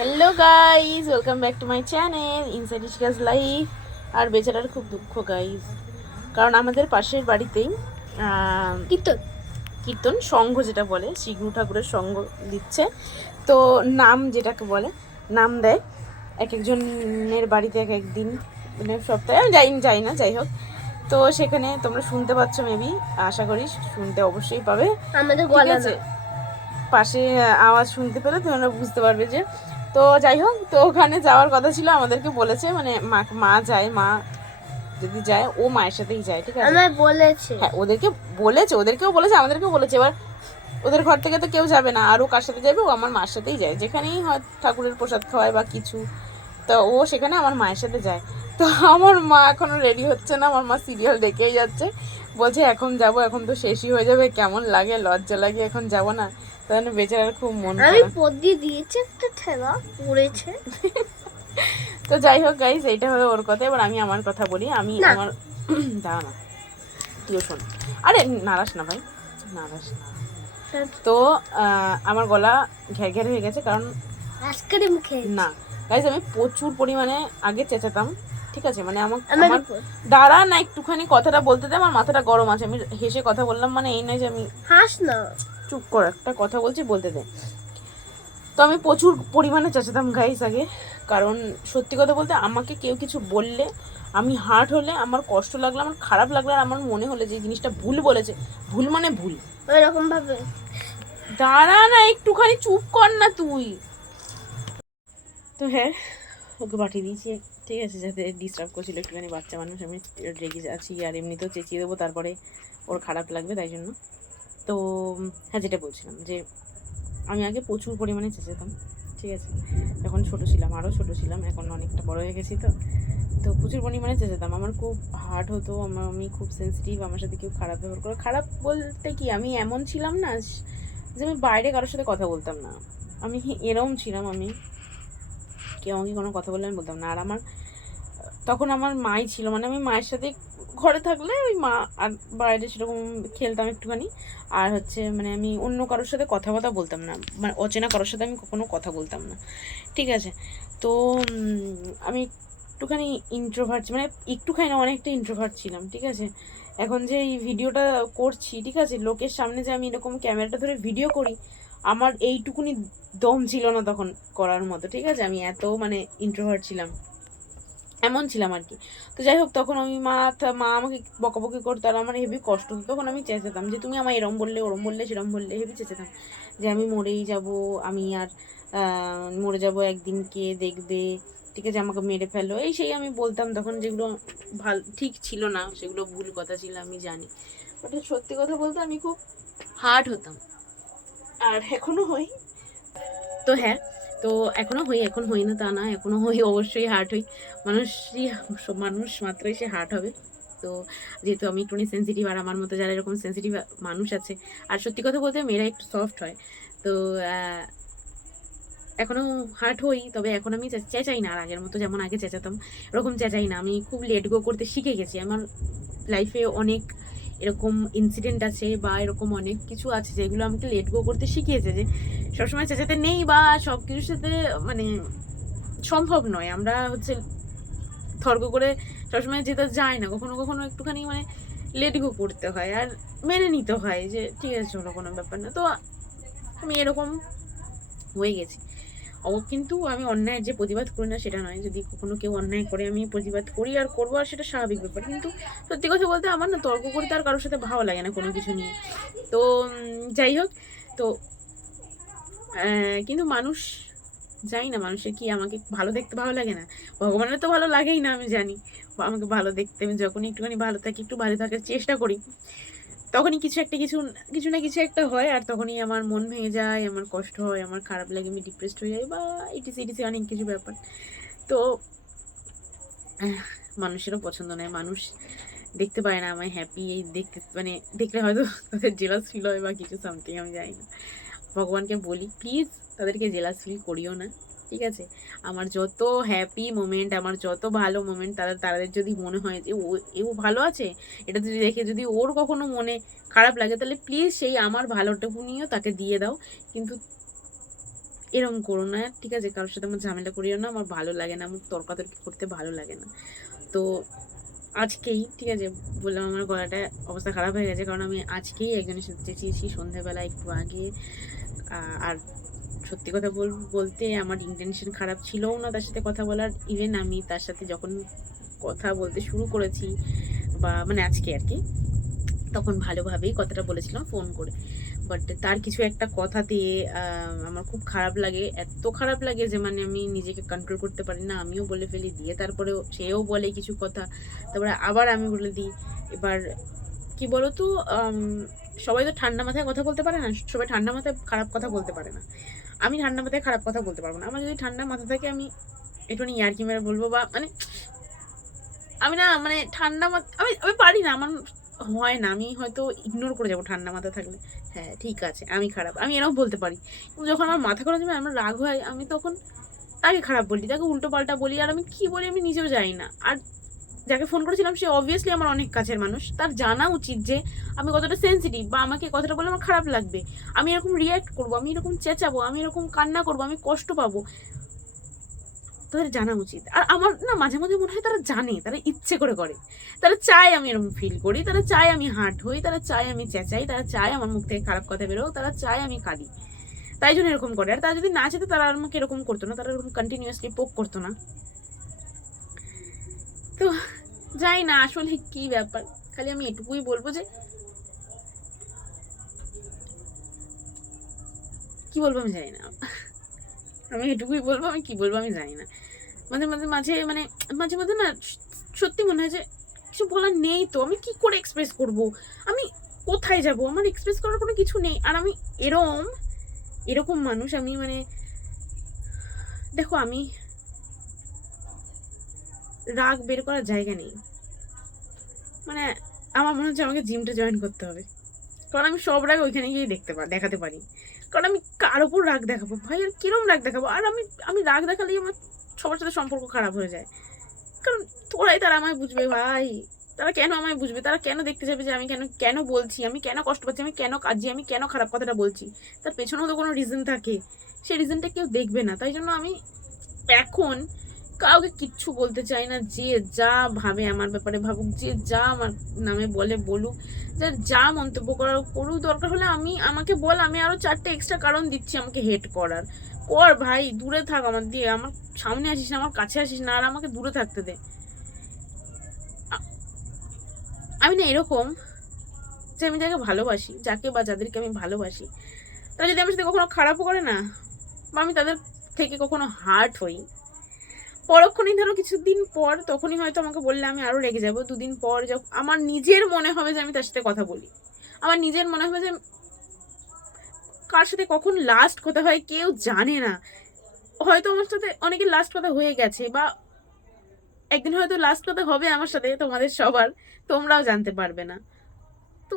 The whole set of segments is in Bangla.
Hello guys, welcome back to my channel inside Ishka's life. আর বেচারার খুব দুঃখ গাইজ, কারণ আমাদের পাশের বাড়িতেই কীর্তন কীর্তন সংঘ যেটা বলে, শ্রীগুরু ঠাকুরের সংঘ দিচ্ছে। তো নাম যেটাকে বলে, নাম দেয় এক একজনের বাড়িতে এক একদিন, মানে সপ্তাহে আমি যাই না, যাই হোক। তো সেখানে তোমরা শুনতে পাচ্ছ, মেবি, আশা করি শুনতে অবশ্যই পাবে। আমাদের ঠিক আছে, পাশে আওয়াজ শুনতে পেলে তোমরা বুঝতে পারবে যে। তো যাই হোক, তো ওখানে যাওয়ার কথা ছিল, আমাদেরকে বলেছে, মানে মা যায়, মা যদি যায় ও মায়ের সাথেই যায়। ঠিক আছে, আমার বলেছে, হ্যাঁ ওদেরকেও বলেছে, আমাদেরকেও বলেছে। এবার ওদের ঘর থেকে তো কেউ যাবে না, আর ও কার সাথে যাবে? ও আমার মার সাথেই যায়, যেখানেই হয় ঠাকুরের প্রসাদ খাওয়ায় বা কিছু। তো ও সেখানে আমার মায়ের সাথে যায়। তো আমার মা এখনো রেডি হচ্ছে না, আমার মা সিরিয়াল দেখেই যাচ্ছে, বলছে এখন যাব, এখন তো শেষই হয়ে যাবে, কেমন লাগে, লজ্জা লাগে, এখন যাব না। তখন বেচারার খুব মন আমি খারাপ। পদ্দি দিয়েছে একটা ঠেলা পড়েছে। তো যাই হোক গাইজ, এইটা হলো ওর কথা। এবার আমি আমার কথা বলি। আমি আমার দাঁড়া না, তুইও শোন। আরে নারাস না ভাই, নারাস না। তো আমার গলা ঘ্যার ঘ্যার হয়ে গেছে, কারণ আইসক্রিম না গাইজ, আমি প্রচুর পরিমাণে আগে চেঁচাতাম। ঠিক আছে, মানে আমার দাঁড়া না, একটুখানি কথাটা বলতে দে, আমার মাথাটা গরম আছে। আমি হেসে কথা বললাম মানে এই নয় যে আমি হাস না, চুপ কর, একটা কথা বলছি, বলতে দে। তো আমি প্রচুর পরিমাণে চেঁচাতাম গাইজ আগে, কারণ সত্যি কথা বলতে আমাকে কেউ কিছু বললে, আমি হার্ট হলে, আমার কষ্ট লাগলে, আমার খারাপ লাগলে, আর আমার মনে হলে যে জিনিসটা ভুল বলেছে, ভুল মানে ভুল, এরকম ভাবে। দাঁড়া না, একটুখানি চুপ কর না তুই। তো হ্যাঁ, ওকে পাঠিয়ে দিয়েছি, ঠিক আছে, যাতে ডিস্টার্ব করছিল একটুখানি, বাচ্চা মানুষ, আমি রেগে আছি, আর এমনিতেও চেঁচিয়ে দেবো, তারপরে ওর খারাপ লাগবে, তাই জন্য। তো হ্যাঁ, যেটা বলছিলাম যে আমি আগে প্রচুর পরিমাণে চেঁচাতাম। ঠিক আছে, যখন ছোটো ছিলাম, আরও ছোটো ছিলাম, এখন অনেকটা বড় হয়ে গেছি। তো তো প্রচুর পরিমাণে চেঁচাতাম, আমার খুব হার্ট হতো, আমি খুব সেন্সিটিভ, আমার সাথে কেউ খারাপ ব্যবহার করে, খারাপ বলতে কি, আমি এমন ছিলাম না যে আমি বাইরে কারোর সাথে কথা বলতাম না, আমি এরম ছিলাম। আমি কেউ আমাকে কোনো কথা বললে আমি বলতাম না। আর আমার তখন আমার মাই ছিল, মানে আমি মায়ের সাথে ঘরে থাকলে ওই মা, আর বাইরে সেরকম খেলতাম একটুখানি। আর হচ্ছে মানে আমি অন্য কারোর সাথে কথা বলতাম না, মানে অচেনা কারোর সাথে আমি কখনো কথা বলতাম না। ঠিক আছে, তো আমি একটুখানি ইন্ট্রোভার্ট, মানে একটুখানি না, অনেকটা ইন্ট্রোভার্ট ছিলাম। ঠিক আছে, এখন যে এই ভিডিওটা করছি, ঠিক আছে, লোকের সামনে যে আমি এরকম ক্যামেরাটা ধরে ভিডিও করি, আমার এইটুকুনি দম ছিল না তখন করার মতো। ঠিক আছে, আমি এত মানে ইন্ট্রোভার্ট ছিলাম, এমন ছিলাম আর কি। তো যাই হোক, তখন আমি মা আমাকে বকাবকি করতো, আর আমার হেভি কষ্ট হতো। তখন আমি চেঁচাতাম যে তুমি আমায় এরম বললে, ওরম বললে, সেরম বললে, হেভি চেঁচাতাম যে আমি মরেই যাব, আমি আর মরে যাব একদিন, কে দেখবে, ঠিক আছে, আমাকে মেরে ফেলো, এই সেই আমি বলতাম তখন, যেগুলো ঠিক ছিল না, সেগুলো ভুল কথা ছিল, আমি জানি। বাট সত্যি কথা বলতে আমি খুব হার্ড হতাম, আর এখনো হই। তো হ্যাঁ, তো এখনো হই, এখন হই না তা না, এখনো হই, অবশ্যই হার্ট হই। মানুষ মাত্রই সে হার্ট হবে। তো যেহেতু আমি একটুখানি সেন্সিটিভ, আর আমার মতো যারা এরকম সেন্সিটিভ মানুষ আছে, আর সত্যি কথা বলতে মেয়েরা একটু সফট হয়, তো এখনো হার্ট হই। তবে এখন আমি চেঁচাই না, আর আগের মতো যেমন আগে চেঁচাতাম এরকম চেঁচাই না। আমি খুব লেট গো করতে শিখে গেছি। আমার লাইফে অনেক এরকম ইনসিডেন্ট আছে, বা এরকম অনেক কিছু আছে যেগুলো আমাকে লেট গো করতে শিখিয়েছে, যে সবসময় চেঁচাতে নেই, বা সব কিছুর সাথে মানে সম্ভব নয়। আমরা হচ্ছে তর্ক করে সবসময় যেতে যায় না, কখনো কখনো একটুখানি মানে লেট গো করতে হয়, আর মেনে নিতে হয় যে ঠিক আছে চলো, কোনো ব্যাপার না। তো আমি এরকম হয়ে গেছি। কিন্তু আমি অন্যায়ের যে প্রতিবাদ করি না সেটা নয়, যদি কখনো কেউ অন্যায় করে আমি প্রতিবাদ করি আর করবো, আর সেটা স্বাভাবিক ব্যাপার। কিন্তু সত্যি কথা বলতে আমার না তর্ক করতে আর কারোর সাথে ভালো লাগে না কোনো কিছু নিয়ে। তো যাই হোক, তো কিন্তু মানুষ, জানি না মানুষের কি আমাকে ভালো দেখতে ভালো লাগে না, ভগবানের তো ভালো লাগেই না, আমি জানি। আমাকে ভালো দেখতে, আমি যখনই একটুখানি ভালো থাকি, একটু ভালো থাকার চেষ্টা করি, তখনই কিছু না কিছু একটা হয়, আর তখনই আমার মন ভেঙে যায়, আমার কষ্ট হয়, আমার খারাপ লাগে, আমি ডিপ্রেসড হয়ে যাই, বা ইটিসি অনেক কিছু ব্যাপার। তো মানুষেরও পছন্দ নয়, মানুষ দেখতে পায় না আমায় হ্যাপি, এই দেখতে মানে দেখলে হয়তো তাদের জেলাস ফিল হয় বা কিছু সামথিং, আমি জানি না। ভগবানকে বলি প্লিজ তাদেরকে জেলাস ফিল করিও না। ঠিক আছে, আমার যত হ্যাপি মোমেন্ট, আমার যত ভালো মোমেন্ট, তাদের যদি মনে হয় যে ও ভালো আছে, এটা যদি দেখে যদি ওর কখনো মনে খারাপ লাগে, তাহলে প্লিজ সেই আমার ভালোটুকু নিয়েও তাকে দিয়ে দাও। কিন্তু এরকম করো না, ঠিক আছে? কারোর সাথে আমার ঝামেলা করিও না, আমার ভালো লাগে না, আমার তর্কাতর্কি করতে ভালো লাগে না। তো আজকেই, ঠিক আছে, বললাম আমার গলাটা অবস্থা খারাপ হয়ে গেছে, কারণ আমি আজকেই একজনের সাথে চেঁচিয়েছি সন্ধ্যাবেলা একটু আগে। আর সত্যি কথা বলতে আমার ইন্টেনশন খারাপ ছিলও না তার সাথে কথা বলার। ইভেন আমি তার সাথে যখন কথা বলতে শুরু করেছি, বা মানে আজকে আর কি, তখন ভালোভাবেই কথাটা বলেছিলাম ফোন করে। বাট তার কিছু একটা কথাতে আমার খুব খারাপ লাগে, এত খারাপ লাগে যে মানে আমি নিজেকে কন্ট্রোল করতে পারি না, আমিও বলে ফেলি, দিয়ে তারপরেও সেও বলে কিছু কথা, তারপরে আবার আমি বলে দিই। এবার কি বলতো, সবাই তো ঠান্ডা মাথায় কথা বলতে পারে না, সবাই ঠান্ডা মাথায় খারাপ কথা বলতে পারে না। আমি ঠান্ডা মাথায় খারাপ কথা বলতে পারবো না। আমার যদি ঠান্ডা মাথা থাকে আমি একটুখানি ইয়ার্কি মেরে বলবো, বা মানে আমি না মানে ঠান্ডা মাথা আমি আমি পারি না, আমার হয় না, আমি হয়তো ইগনোর করে যাবো ঠান্ডা মাথা থাকলে। হ্যাঁ ঠিক আছে আমি খারাপ, আমি এরকম বলতে পারি। কিন্তু যখন আমার মাথা গরম যাবে, আমার রাগ হয়, আমি তখন তাকে খারাপ বলি, তাকে উল্টো পাল্টা বলি, আর আমি কি বলি আমি নিজেও জানি না। আর যাকে ফোন করেছিলাম সে অবভিয়াসলি আমার অনেক কাছের মানুষ, তার জানা উচিত যে আমি কতটা সেন্সিটিভ, বা আমাকে কথাটা বলে আমার খারাপ লাগবে, আমি এরকম রিয়্যাক্ট করবো, আমি এরকম চেঁচাবো, আমি এরকম কান্না করবো, আমি কষ্ট পাবো, তাদের জানা উচিত। আর আমার না মাঝে মাঝে মনে হয় তারা জানে, তারা ইচ্ছে করে করে, তারা চায় আমি এরকম ফিল করি, তারা চায় আমি হার্ট হই, তারা চায় আমি চেঁচাই, তারা চায় আমার মুখ থেকে খারাপ কথা বেরোক, তারা চায় আমি কাঁদি, তাই জন্য এরকম করে। আর তারা যদি না চেতে তারা আমাকে এরকম করতো না, তারা এরকম কন্টিনিউয়াসলি পোক করতো না। তো যাই না আসলে কি ব্যাপার, খালি আমি এটুকুই বলবো যে কি বলবো আমি জানি না, আমি এটুকুই বলবো, আমি কি বলবো আমি জানি না। মাঝে মাঝে মাঝে মানে মাঝে মাঝে না সত্যি মনে হয় যে কিছু বলার নেই, তো আমি কি করে এক্সপ্রেস করব, আমি কোথায় যাব, আমার এক্সপ্রেস করার কোনো কিছু নেই। আর আমি এরকম মানুষ, আমি মানে দেখো আমি রাগ বের করার জায়গা নেই, মানে আমার মনে হচ্ছে আমাকে জিমটা জয়েন করতে হবে, কারণ আমি সব রাগ ওইখানে গিয়ে দেখাতে পারি। কারণ আমি কার ওপর রাগ দেখাবো ভাই, আর কিরম রাগ দেখাবো? আর আমি আমি রাগ দেখালেই আমার সবার সাথে সম্পর্ক খারাপ হয়ে যায়, কারণ তারা আমায় বুঝবে ভাই, তারা কেন আমায় বুঝবে, তারা কেন দেখতে যাবে যে আমি কেন কেন বলছি, আমি কেন কষ্ট পাচ্ছি, আমি কেন কাঁদছি, আমি কেন খারাপ কথাটা বলছি, তার পেছনেও তো কোনো রিজন থাকে, সেই রিজনটা কেউ দেখবে না। তাই জন্য আমি এখন কাউকে কিচ্ছু বলতে চাই না, যে যা ভাবে আমার ব্যাপারে ভাবুক, যে যা আমার নামে বলে বলুক, যার যা মন্তব্য করার করুক, দরকার হলে আমাকে বল, আমি আরো 4টে এক্সট্রা কারণ দিচ্ছি আমাকে হেট করার, কর ভাই, দূরে থাক আমার দিয়ে, আমার সামনে আসিস না, আমার কাছে আসিস না, আর আমাকে দূরে থাকতে দে। আমি না এরকম যে আমি যাকে ভালোবাসি, যাকে বা যাদেরকে আমি ভালোবাসি, তারা যদি আমার সাথে কখনো খারাপও করে না, বা আমি তাদের থেকে কখনো হার্ট হই, পরক্ষণেই ধরো কিছুদিন পর তখনই হয়তো আমাকে বললে আমি আরো রেগে যাবো। 2 দিন পর যখন আমার নিজের মনে হবে যে আমি তার সাথে কথা বলি, আমার নিজের মনে হবে যে কার সাথে কখন লাস্ট কথা হয় কেউ জানে না, হয়তো আমার সাথে অনেকের লাস্ট কথা হয়ে গেছে, বা একদিন হয়তো লাস্ট কথা হবে আমার সাথে, তোমাদের সবার, তোমরাও জানতে পারবে না। তো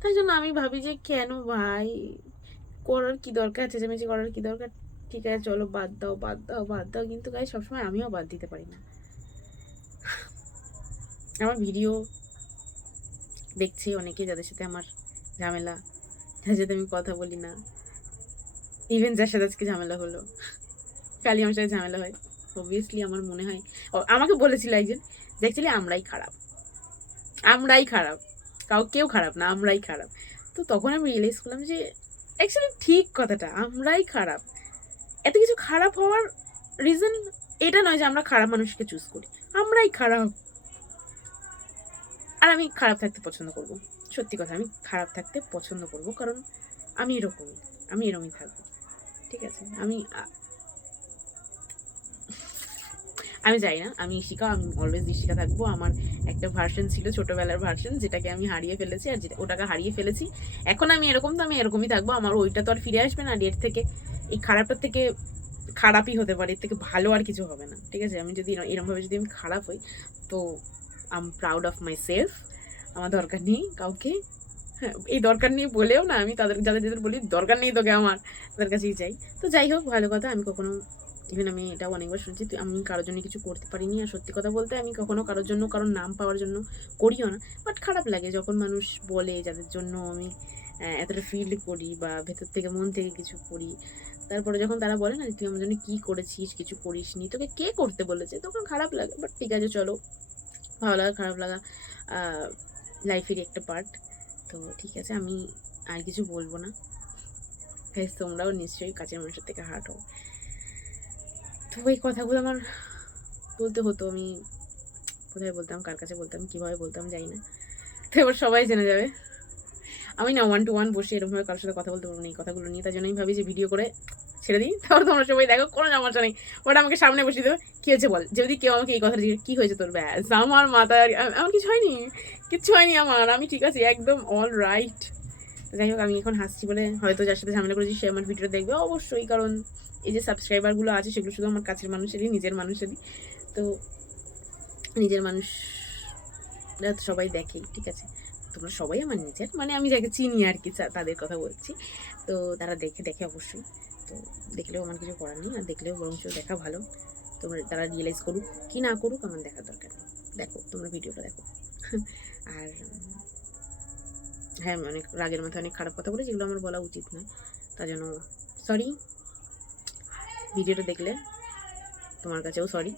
তাই জন্য আমি ভাবি যে কেন ভাই, করার কি দরকার, চেঁচামেচি করার কি দরকার? ঠিক আছে চলো বাদ দাও বাদ দাও বাদ দাও, কিন্তু গাই সবসময় আমিও বাদ দিতে পারি না। আমার ভিডিও দেখছি অনেকে, যাদের সাথে আমার ঝামেলা, যার সাথে আমি কথা বলি না, ইভেন যার সাথে আজকে ঝামেলা হলো, কালি আমার সাথে ঝামেলা হয়, অবভিয়াসলি আমার মনে হয়, আমাকে বলেছিল একজন যে অ্যাকচুয়ালি আমরাই খারাপ, কেউ খারাপ না, আমরাই খারাপ। তো তখন আমি রিয়েলাইজ করলাম যে অ্যাকচুয়ালি ঠিক কথাটা, আমরাই খারাপ। এত কিছু খারাপ হওয়ার রিজন এটা নয় যে আমরা খারাপ মানুষকে চুজ করি, আমরাই খারাপ। আর আমি খারাপ থাকতে পছন্দ করব, সত্যি কথা, আমি খারাপ থাকতে পছন্দ করব, কারণ আমি এরকমই থাকবো, ঠিক আছে? আমি যাই না, আমি ইশিকা, আমি অলওয়েজ ইশিকা থাকবো। আমার একটা ভার্সন ছিল, ছোটবেলার ভার্সন, যেটাকে আমি হারিয়ে ফেলেছি, আর ওটাকে হারিয়ে ফেলেছি। এখন আমি এরকম, তো আমি এরকমই থাকবো, আমার ওইটা তো আর ফিরে আসবে না। এর থেকে, এই খারাপটার থেকে খারাপই হতে পারে, এর থেকে ভালো আর কিছু হবে না, ঠিক আছে? আমি যদি এরকমভাবে যদি আমি খারাপ হই, তো I am proud of my self, আমার দরকার নেই কাউকে, হ্যাঁ এই দরকার নেই বলেও না, আমি যাদের বলি দরকার নেই তোকে আমার, তাদের কাছেই যাই। তো যাই হোক, ভালো কথা, আমি কখনো ইভেন আমি এটাও অনেকবার শুনছি, আমি কারোর জন্য কিছু করতে পারিনি। আর সত্যি কথা বলতে আমি কখনো কারোর জন্য কারোর নাম পাওয়ার জন্য করিও না। বাট খারাপ লাগে যখন মানুষ বলে, যাদের জন্য আমি এতটা ফিল করি বা ভেতর থেকে মন থেকে কিছু করি, তারপরে যখন তারা বলে না তুই আমার জন্য কী করেছিস, কিছু করিসনি, তোকে কে করতে বলেছে, তখন খারাপ লাগে। বাট ঠিক আছে, চলো, ভালো লাগা খারাপ লাগা লাইফেরই একটা পার্ট। তো ঠিক আছে, আমি আর কিছু বলবো না। গাইস, তোমরাও নিশ্চয়ই কাছের মানুষের থেকে হার্ট হও। তো এই কথাগুলো আমার বলতে হতো, আমি কোথায় বলতাম, কার কাছে বলতাম, কীভাবে বলতাম জানি না। তো এবার সবাই জেনে যাবে। আমি না 1 to 1 বসে এরকমভাবে কারোর সাথে কথা বলতে পারবো না এই কথাগুলো নিয়ে। তার জন্য আমি ভাবি যে ভিডিও করে ছেড়ে দিই, তারপর তোমরা সবাই দেখো, কোনো সমস্যা নেই। ওটা আমাকে সামনে বসিয়ে দেবে, কী হয়েছে বল। যদি কেউ আমাকে এই কথাটা জিজ্ঞেস কী হয়েছে তোর, ব্যাস আমার মাথায় আমার কিছু হয়নি, কিচ্ছু হয়নি আমার, আমি ঠিক আছে, একদম অল রাইট। যাই হোক, আমি এখন হাসছি বলে হয়তো যার সাথে ঝামেলা করেছি সে আমার ভিডিও দেখবে অবশ্যই, কারণ এই যে সাবস্ক্রাইবারগুলো আছে সেগুলো শুধু আমার কাছের মানুষেরই, নিজের মানুষেরই। তো নিজের মানুষরা তো সবাই দেখেই, ঠিক আছে, তোমরা সবাই আমার নিজের, মানে আমি যাকে চিনি আর কি তাদের কথা বলছি। তো তারা দেখে অবশ্যই। তো দেখলেও আমার কিছু করার নেই, আর দেখলেও বরঞ্চ দেখা ভালো। তোমরা তারা রিয়েলাইজ করুক কি না করুক আমার দেখার দরকার নেই, দেখো তোমরা ভিডিওটা দেখো। আর হ্যাঁ, আমি অনেক রাগের মাথায় অনেক খারাপ কথা বলে, যেগুলো আমার বলা উচিত নয়, তার জন্য সরি। ভিডিওটা দেখলে তোমার কাছেও সরি,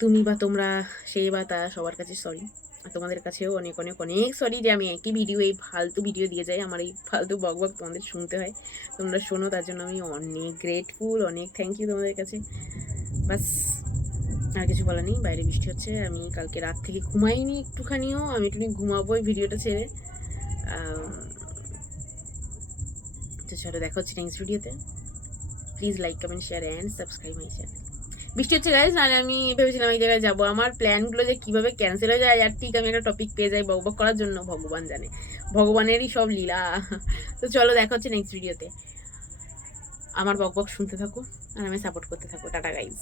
তুমি বা তোমরা, সে বা তা, সবার কাছে সরি। আর তোমাদের কাছেও অনেক অনেক অনেক সরি যে আমি একই ভিডিও, এই ফালতু ভিডিও দিয়ে যাই, আমার এই ফালতু বক তোমাদের শুনতে হয়, তোমরা শোনো, তার জন্য আমি অনেক গ্রেটফুল, অনেক থ্যাংক ইউ তোমাদের কাছে। বাস, আর কিছু বলা নেই। বাইরে বৃষ্টি হচ্ছে, আমি কালকে রাত থেকে ঘুমাইনি একটুখানিও, আমি একটুখানি ঘুমাবো এই ভিডিওটা ছেড়ে। তো চলো, দেখা হচ্ছে নেক্সট ভিডিওতে। Please like, comment, share and subscribe my channel. বৃষ্টি হচ্ছে গাইজ, নাহলে আমি ভেবেছিলাম এক জায়গায় যাবো, আমার প্ল্যানগুলো যে কীভাবে ক্যান্সেল হয়ে যায়, আর ঠিক আমি একটা টপিক পেয়ে যাই বকবক করার জন্য, ভগবান জানে, ভগবানেরই সব লীলা। তো চলো, দেখা হচ্ছে নেক্সট ভিডিওতে। আমার বকবক শুনতে থাকো আর আমি সাপোর্ট করতে থাকো। Tata guys.